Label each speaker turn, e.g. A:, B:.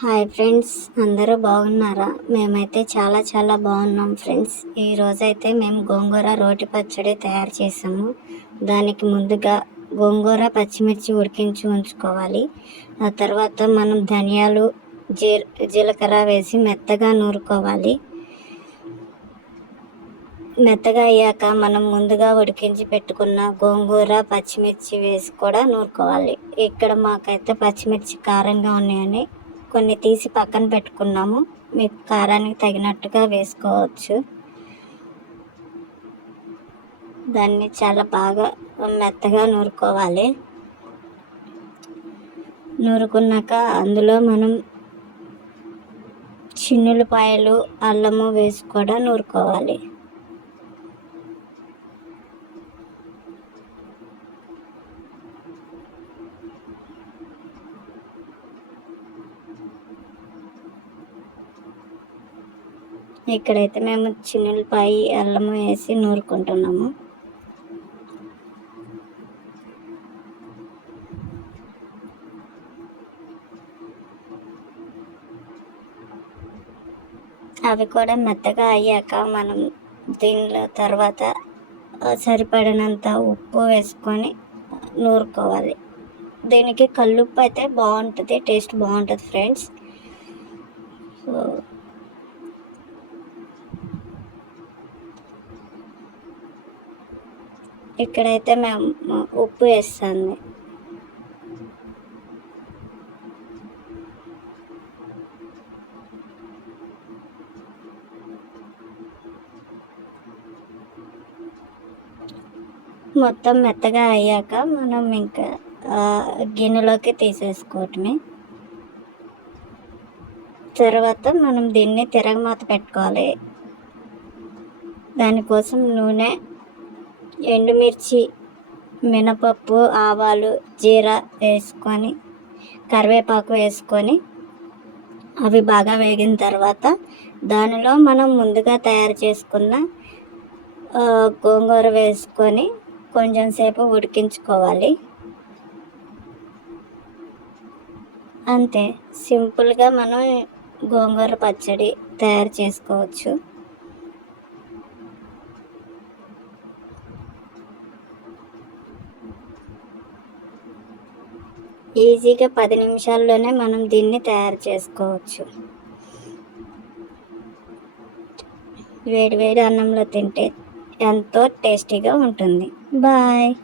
A: Hi friends అందరూ బాగున్నారా? మేమైతే చాలా చాలా బాగున్నాం ఫ్రెండ్స్. ఈరోజైతే మేము గోంగూర రోటి పచ్చడి తయారు చేసాము. దానికి ముందుగా గోంగూర పచ్చిమిర్చి ఉడికించి ఉంచుకోవాలి. ఆ తర్వాత మనం ధనియాలు జీ జీలకర్ర వేసి మెత్తగా నూరుకోవాలి. మెత్తగా అయ్యాక మనం ముందుగా ఉడికించి పెట్టుకున్న గోంగూర పచ్చిమిర్చి వేసి కూడా నూరుకోవాలి. ఇక్కడ మాకైతే పచ్చిమిర్చి కారంగా ఉన్నాయని కొన్ని తీసి పక్కన పెట్టుకున్నాము. మీకు కారానికి తగినట్టుగా వేసుకోవచ్చు. దాన్ని చాలా బాగా మెత్తగా నూరుకోవాలి. నూరుకున్నాక అందులో మనం చిన్నులపాయలు అల్లము వేసి కూడా నూరుకోవాలి. ఇక్కడైతే మేము చిన్నపాయి అల్లము వేసి నూరుకుంటున్నాము. అవి కూడా మెత్తగా అయ్యాక మనం దీనిలో తర్వాత సరిపడినంత ఉప్పు వేసుకొని నూరుకోవాలి. దీనికి కల్లుప్పు అయితే బాగుంటుంది టేస్ట్ బాగుంటుంది ఫ్రెండ్స్. సో ఇక్కడైతే మేము ఉప్పు వేస్తుంది. మొత్తం మెత్తగా అయ్యాక మనం ఇంకా గిన్నెలోకి తీసేసుకోవటమే. తర్వాత మనం దీన్ని తిరగమాత పెట్టుకోవాలి. దానికోసం నూనె ఎండుమిర్చి మినపప్పు ఆవాలు జీరా వేసుకొని కరివేపాకు వేసుకొని అవి బాగా వేగిన తర్వాత దానిలో మనం ముందుగా తయారు చేసుకున్న గోంగూర వేసుకొని కొంచెం సేపు ఉడికించుకోవాలి. అంతే. సింపుల్గా మనం గోంగూర పచ్చడి తయారు చేసుకోవచ్చు. ఈజీగా పది నిమిషాల్లోనే మనం దీన్ని తయారు చేసుకోవచ్చు. వేడి వేడి అన్నంలో తింటే ఎంతో టేస్టీగా ఉంటుంది. బాయ్.